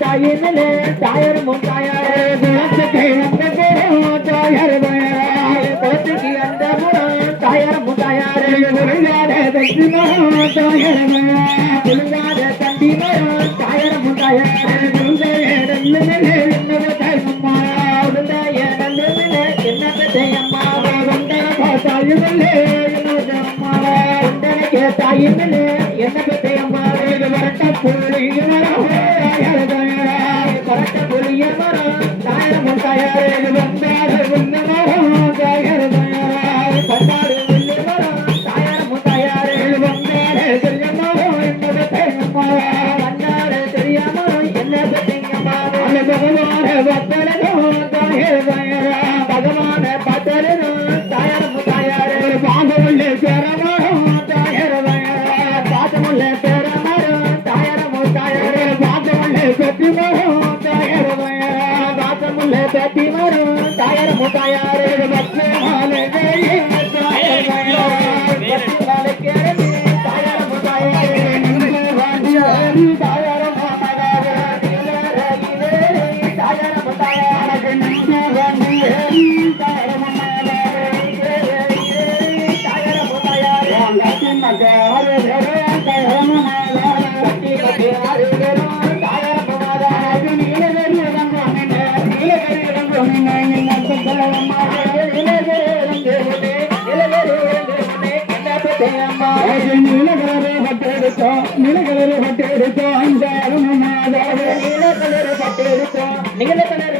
தாயினே தாயர் முத்தாயார் தாயர் குளத்துக்கு அந்த தாயர் முத்தாயார் தம்பி தாயர் முத்தாயார் தாயினே என்ன பத்தையம்மா வரட்ட புள்ளிய மரம் தாயர் முத்தாயார் வந்தார் தாயர் பண்டாடு மரம் தாயர் முத்தாயார் வந்தார் தெரியாம என்ன பத்தையம்மா பகவான பகவான பத்தலும் தாயர் முத்தாயார் பாகவல்ல சேரமரம் தாயர் பாதமுள்ள பேரமரம் தாயர் முத்தாயார் பாதமுள்ள பெட்டிமரம் தாயர் பாதமுள்ள பெட்டிமரம் தாயர் முத்தாயார் நீல கலர்